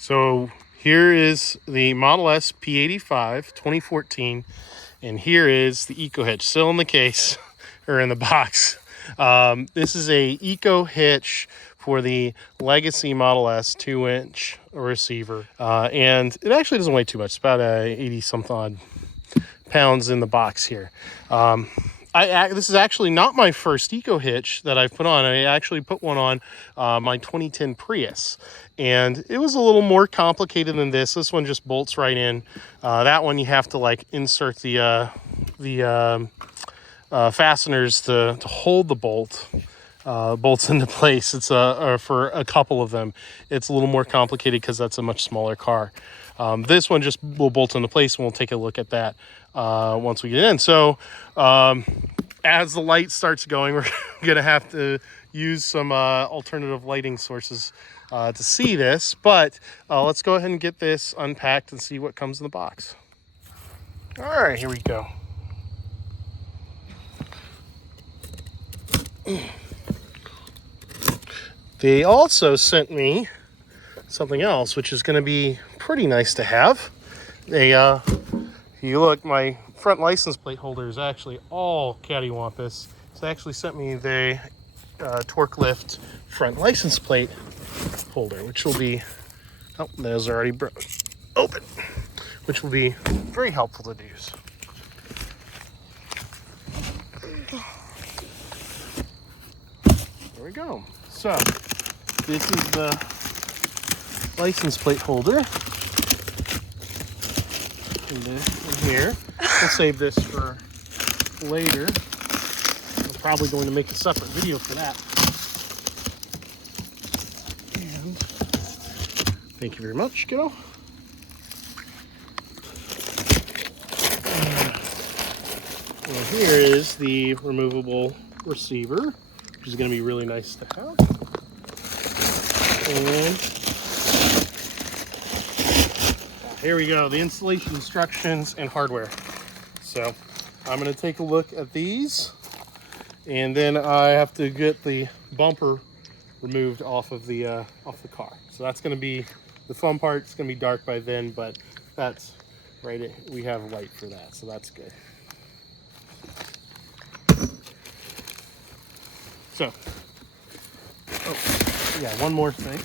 So here is the Model S P85 2014, and here is the EcoHitch still in the case or in the box. This is a EcoHitch for the Legacy Model S 2-inch receiver, and it actually doesn't weigh too much. It's about 80 something odd pounds in the box here. This is actually not my first EcoHitch that I've put on. I actually put one on my 2010 Prius, and it was a little more complicated than this. This one just bolts right in. That one you have to like insert the fasteners to hold the bolts into place. It's for a couple of them. It's a little more complicated because that's a much smaller car. This one just will bolt into place, and we'll take a look at that once we get in. So as the light starts going, we're gonna have to use some alternative lighting sources to see this, but let's go ahead and get this unpacked and see what comes in the box. All right, here we go. They also sent me something else, which is going to be pretty nice to have. If you look, my front license plate holder is actually all cattywampus. So they actually sent me the TorkLift front license plate holder, which will be, oh, those are already open, which will be very helpful to use. There we go. So this is the license plate holder in here. We'll save this for later. I'm probably going to make a separate video for that. And thank you very much, kiddo. Well, here is the removable receiver, which is going to be really nice to have. And here we go, the installation instructions and hardware. So I'm going to take a look at these, and then I have to get the bumper removed off of the car. So that's going to be the fun part. It's going to be dark by then, but that's right. We have light for that, so that's good. So, oh yeah, one more thing.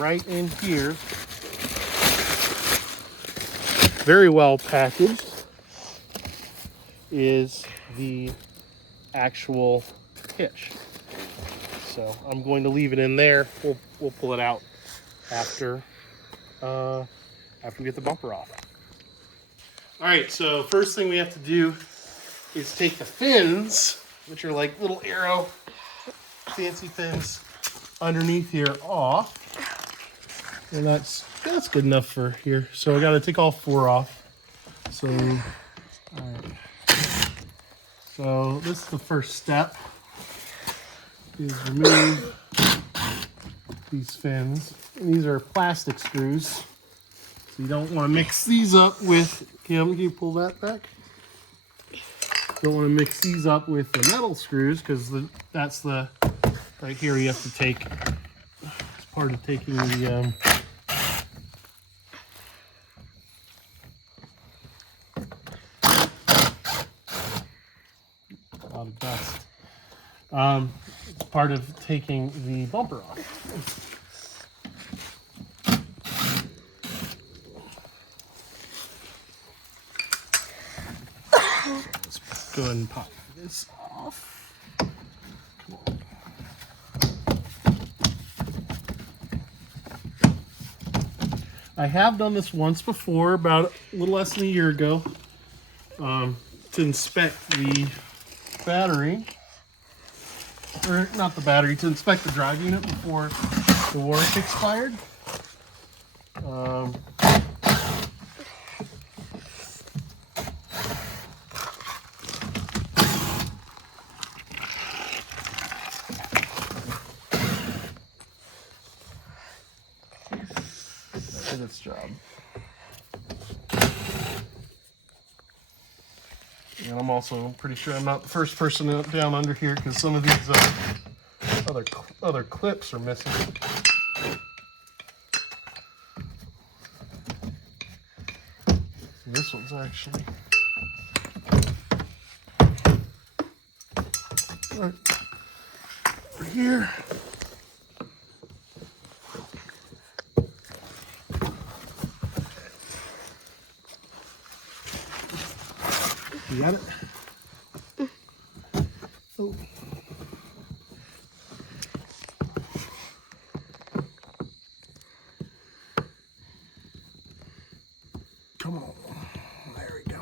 Right in here, very well packaged, is the actual hitch. So I'm going to leave it in there. We'll pull it out after we get the bumper off. All right, so first thing we have to do is take the fins, which are like little arrow fancy fins underneath here, off. And that's good enough for here. So I got to take all 4 off. So, all right. So this is the first step, is remove these fins. And these are plastic screws. So you don't want to mix these up with, Kim, can you pull that back? Don't want to mix these up with the metal screws, because that's the, right here you have to take, it's part of taking the, a lot of dust. It's part of taking the bumper off. Let's go ahead and pop this off. Come on. I have done this once before, about a little less than a year ago, to inspect the battery, or not the battery, to inspect the drive unit before the warranty expired. Did its job. And I'm also pretty sure I'm not the first person down under here, because some of these other clips are missing. This one's actually right over here. You got it? Oh. Come on. There we go.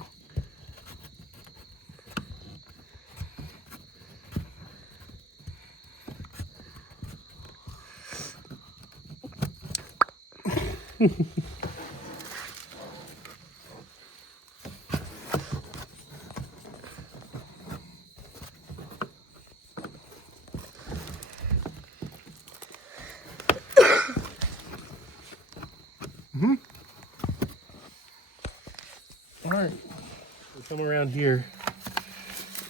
All right, we'll come around here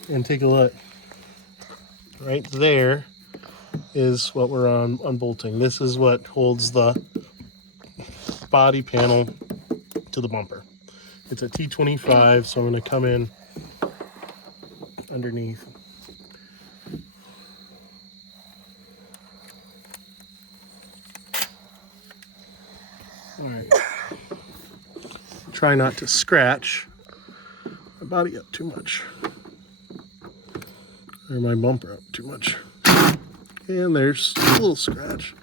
and take a look. Right there is what we're unbolting. This is what holds the body panel to the bumper. It's a T25, so I'm going to come in underneath. All right. Try not to scratch my body up too much, or my bumper up too much. And there's a little scratch.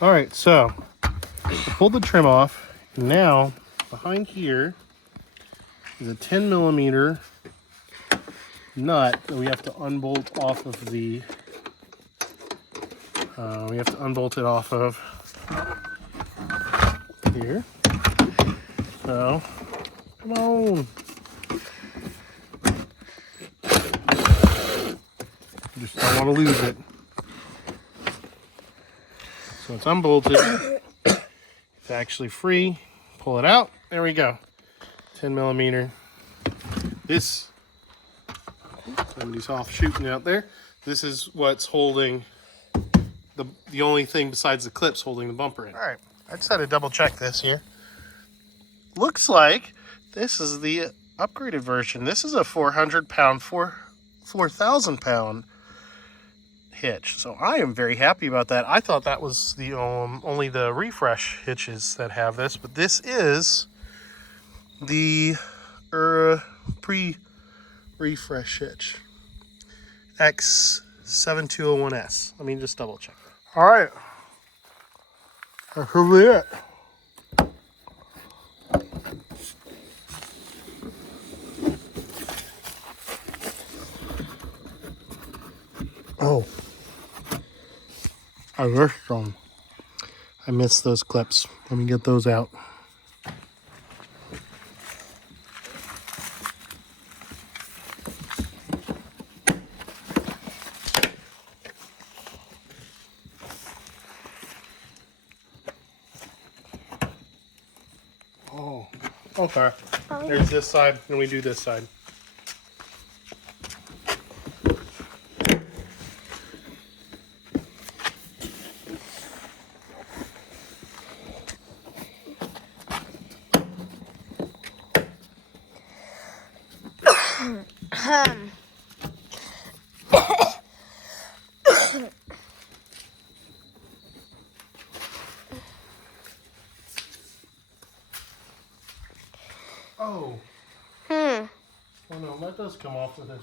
All right, so pull the trim off. Now, behind here is a 10 millimeter nut that we have to unbolt off of the. We have to unbolt it off of here. So, come on. Just don't want to lose it. So it's unbolted. It's actually free. Pull it out. There we go. 10 millimeter. This, somebody's off shooting out there. This is what's holding the only thing besides the clips holding the bumper in. All right, I just had to double check this here. Looks like this is the upgraded version. This is a 400-pound, 4,000-pound hitch. So I am very happy about that. I thought that was the only the refresh hitches that have this, but this is the pre-refresh hitch. X7201S. Let me just double check. All right. That's really it. Oh. I missed those clips. Let me get those out. Oh, okay. There's this side, and we do this side. Oh. Oh no, that does come off with this.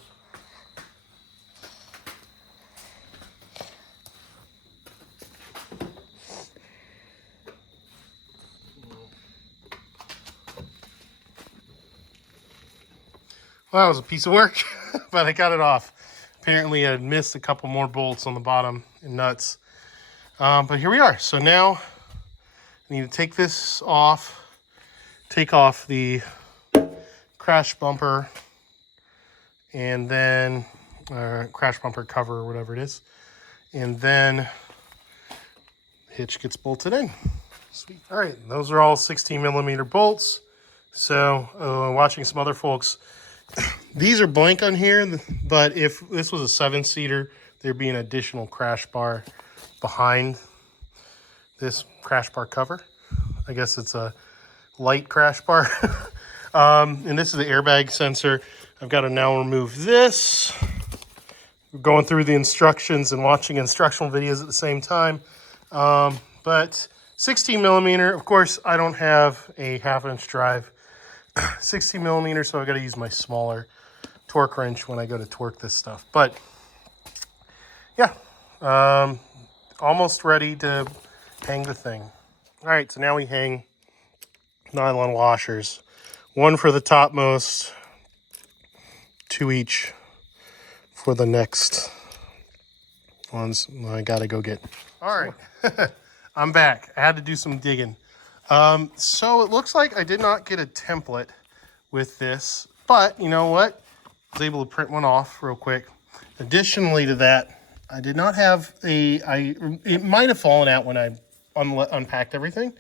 Well, that was a piece of work, but I got it off. Apparently I missed a couple more bolts on the bottom and nuts. But here we are. So now I need to take this off, take off the crash bumper, and then crash bumper cover or whatever it is. and then hitch gets bolted in. Sweet. All right, those are all 16mm bolts. So watching some other folks, these are blank on here, but if this was a 7-seater, there'd be an additional crash bar behind this crash bar cover. I guess it's a light crash bar. And this is the airbag sensor. I've got to now remove this. We're going through the instructions and watching instructional videos at the same time. But 16mm, of course, I don't have a 1/2-inch drive. 16mm, so I got to use my smaller torque wrench when I go to torque this stuff. But yeah, almost ready to hang the thing. All right, so now we hang nylon washers. One for the topmost, 2 each for the next ones. I gotta go get. All right, I'm back. I had to do some digging. So it looks like I did not get a template with this, but you know what? I was able to print one off real quick. Additionally to that, I did not have it might have fallen out when I unpacked everything,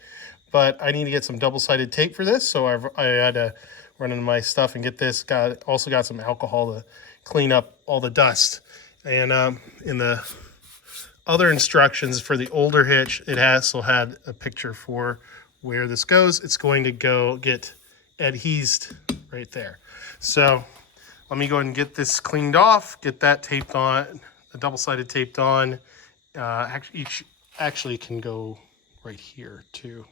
but I need to get some double-sided tape for this, so I had to run into my stuff and get this. Also got some alcohol to clean up all the dust. And in the other instructions for the older hitch, it also had a picture for where this goes. It's going to go get adhesed right there. So let me go ahead and get this cleaned off, get that taped on, the double-sided taped on. Each actually can go right here too.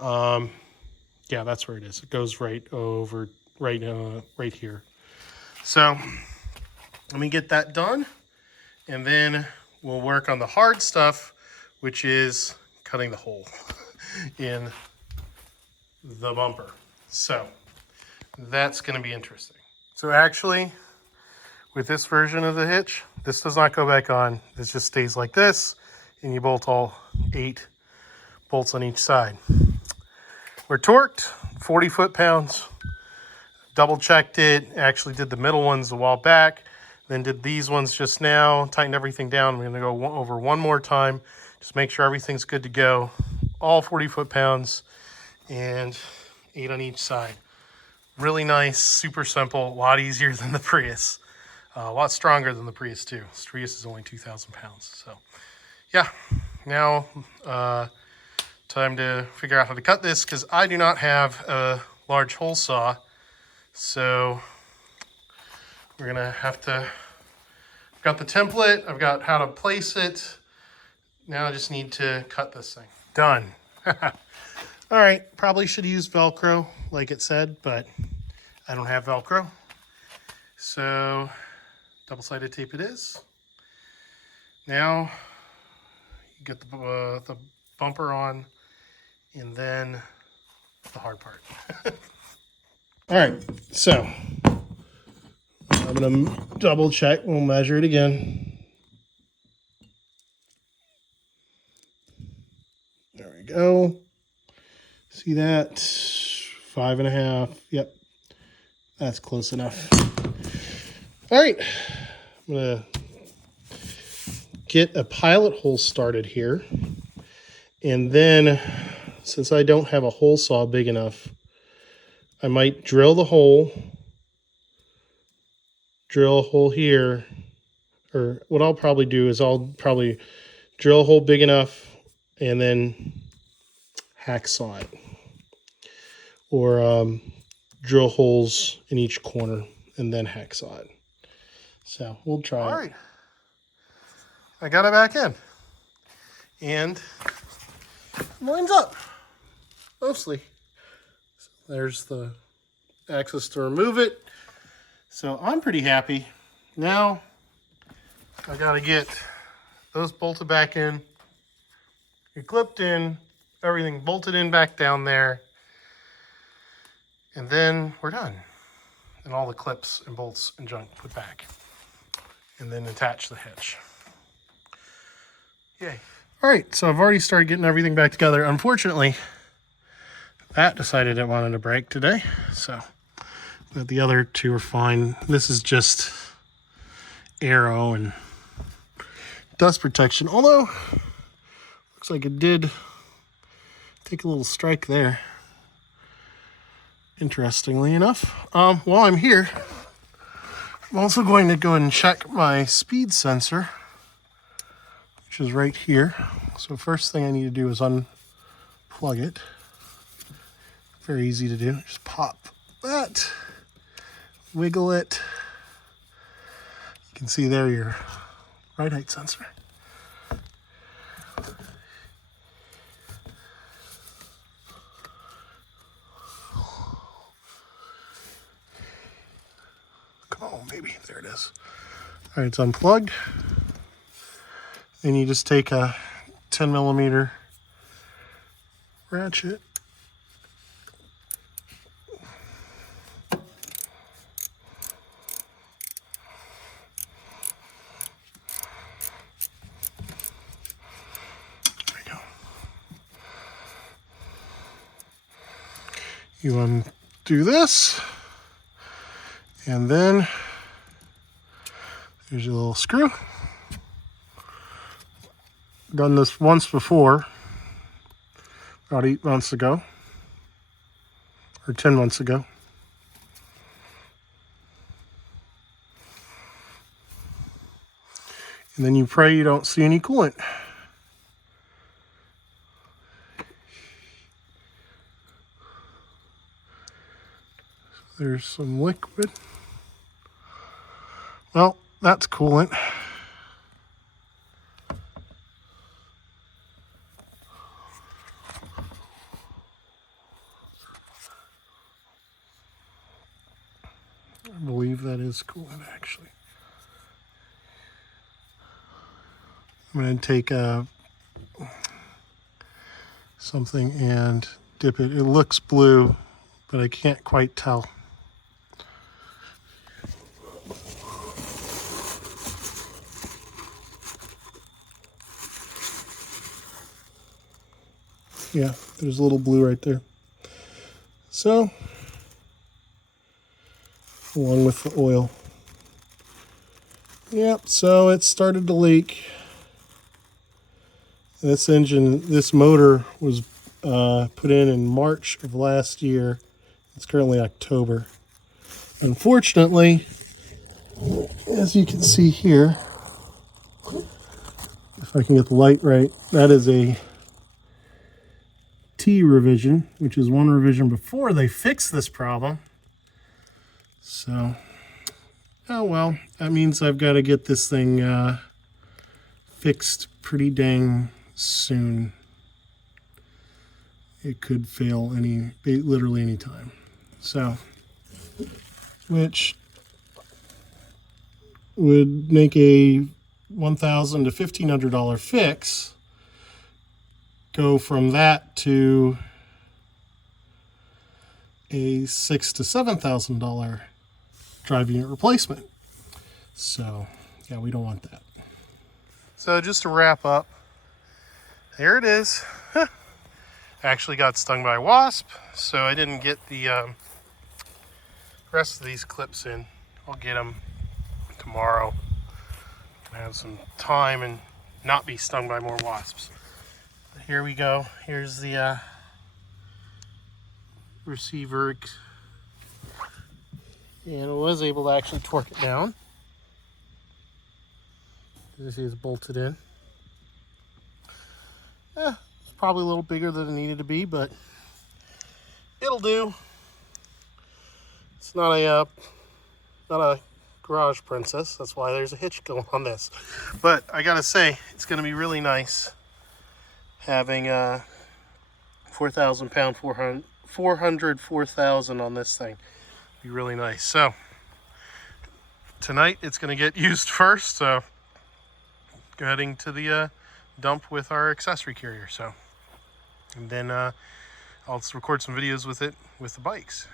Yeah, that's where it is. It goes right over, right here. So let me get that done, and then we'll work on the hard stuff, which is cutting the hole in the bumper. So that's going to be interesting. So actually, with this version of the hitch, this does not go back on. This just stays like this, and you bolt all 8 bolts on each side. We're torqued, 40 foot-pounds. Double checked it, actually did the middle ones a while back, then did these ones just now, tightened everything down. We're gonna go over one more time, just make sure everything's good to go. All 40 foot-pounds and 8 on each side. Really nice, super simple, a lot easier than the Prius. A lot stronger than the Prius too. This Prius is only 2,000 pounds. So yeah, now time to figure out how to cut this, because I do not have a large hole saw. So we're gonna have to, I've got the template, I've got how to place it. Now I just need to cut this thing. Done. All right, probably should use Velcro like it said, but I don't have Velcro. So double-sided tape it is. Now you get the bumper on, and then the hard part. All right, so I'm gonna double check. We'll measure it again. There we go. See that? 5.5. Yep, that's close enough. All right, I'm gonna get a pilot hole started here, and then since I don't have a hole saw big enough, I might drill a hole here, or what I'll probably do is I'll probably drill a hole big enough and then hacksaw it, or drill holes in each corner and then hacksaw it. So we'll try. All right, I got it back in, and it lines up mostly. There's the access to remove it. So I'm pretty happy. Now I gotta get those bolted back in. It clipped in, everything bolted in back down there. And then we're done. And all the clips and bolts and junk put back. And then attach the hitch. Yay. All right, so I've already started getting everything back together. Unfortunately, that decided it wanted to break today, so but the other two are fine. This is just aero and dust protection, although looks like it did take a little strike there, interestingly enough. While I'm here, I'm also going to go and check my speed sensor, which is right here. So first thing I need to do is unplug it. Very easy to do. Just pop that, wiggle it. You can see there your ride height sensor. Come on, baby. There it is. All right, it's unplugged. Then you just take a 10mm ratchet. You undo this, and then there's your little screw. Done this once before, about 8 months ago, or 10 months ago. And then you pray you don't see any coolant. There's some liquid. Well, that's coolant. I believe that is coolant, actually. I'm going to take something and dip it. It looks blue, but I can't quite tell. Yeah, there's a little blue right there. So, along with the oil. Yep, so it started to leak. This engine, this motor was put in March of last year. It's currently October. Unfortunately, as you can see here, if I can get the light right, that is a T revision, which is one revision before they fixed this problem. So, oh well, that means I've got to get this thing fixed pretty dang soon. It could fail literally any time. So, which would make a $1,000 to $1,500 fix go from that to a $6,000 to $7,000 drive unit replacement. So, yeah, we don't want that. So just to wrap up, there it is. I actually got stung by a wasp, so I didn't get the rest of these clips in. I'll get them tomorrow. Can have some time and not be stung by more wasps. Here we go. Here's the receiver, and I was able to actually torque it down. As you see, it's bolted in. It's probably a little bigger than it needed to be, but it'll do. It's not a garage princess. That's why there's a hitch going on this. But I gotta say, it's gonna be really nice having 4,000 pound 400 on this thing. Be really nice. So tonight it's going to get used first, so heading to the dump with our accessory carrier. So, and then I'll record some videos with it with the bikes.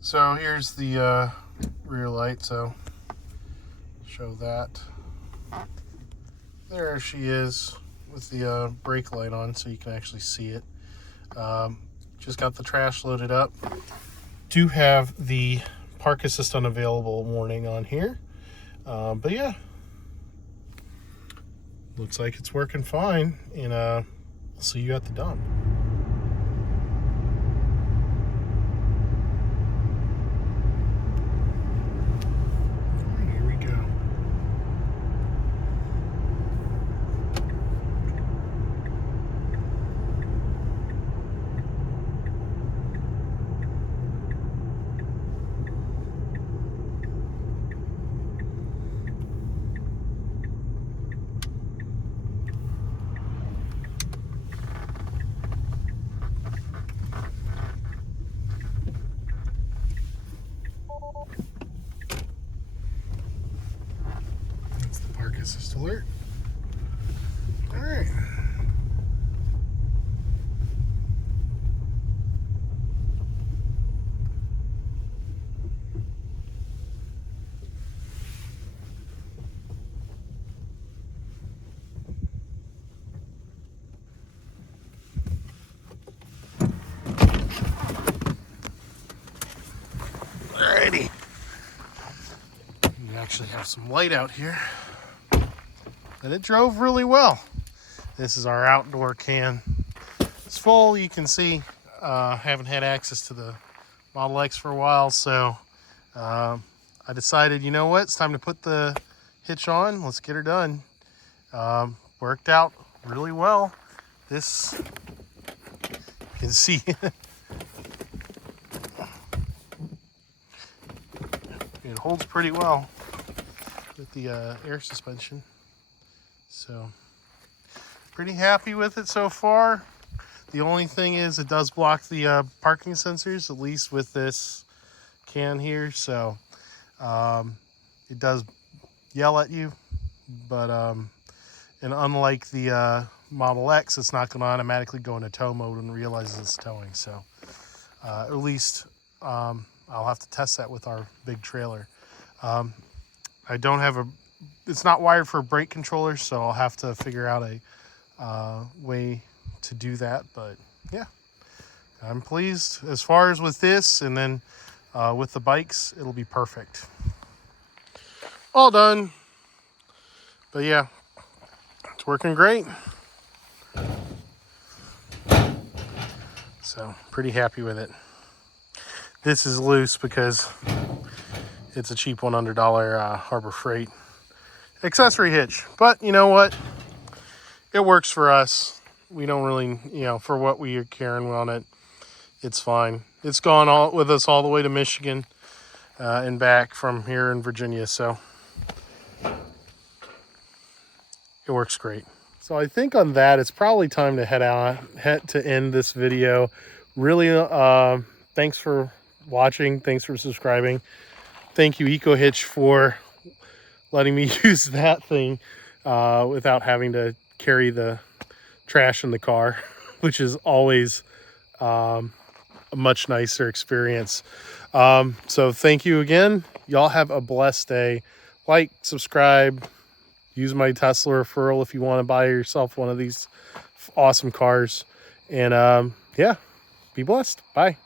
So here's the rear light, so show that. There she is with the brake light on, so you can actually see it. Just got the trash loaded up. Do have the park assist unavailable warning on here, but yeah, looks like it's working fine, and I'll see you at the dump. Here we go. That's the park assist alert. All right. Alrighty. We actually have some light out here. And it drove really well. This is our outdoor can. It's full, you can see. Haven't had access to the Model X for a while, so I decided, you know what, it's time to put the hitch on. Let's get her done. Worked out really well. This, you can see, it holds pretty well with the air suspension. So, pretty happy with it so far. The only thing is it does block the parking sensors, at least with this can here. So, it does yell at you, but and unlike the Model X, it's not going to automatically go into tow mode and realizes it's towing. So, at least I'll have to test that with our big trailer. I don't have it's not wired for a brake controller, so I'll have to figure out a way to do that. But yeah, I'm pleased as far as with this, and then with the bikes, it'll be perfect. All done. But yeah, it's working great. So pretty happy with it. This is loose because it's a cheap $100 Harbor Freight accessory hitch. But you know what? It works for us. We don't really, for what we are carrying on it, it's fine. It's gone with us all the way to Michigan and back from here in Virginia. So it works great. So I think on that, it's probably time to head to end this video. Really, thanks for watching. Thanks for subscribing. Thank you, EcoHitch, for letting me use that thing without having to carry the trash in the car, which is always a much nicer experience. So thank you again. Y'all have a blessed day. Like, subscribe, use my Tesla referral if you want to buy yourself one of these awesome cars. And yeah, be blessed. Bye.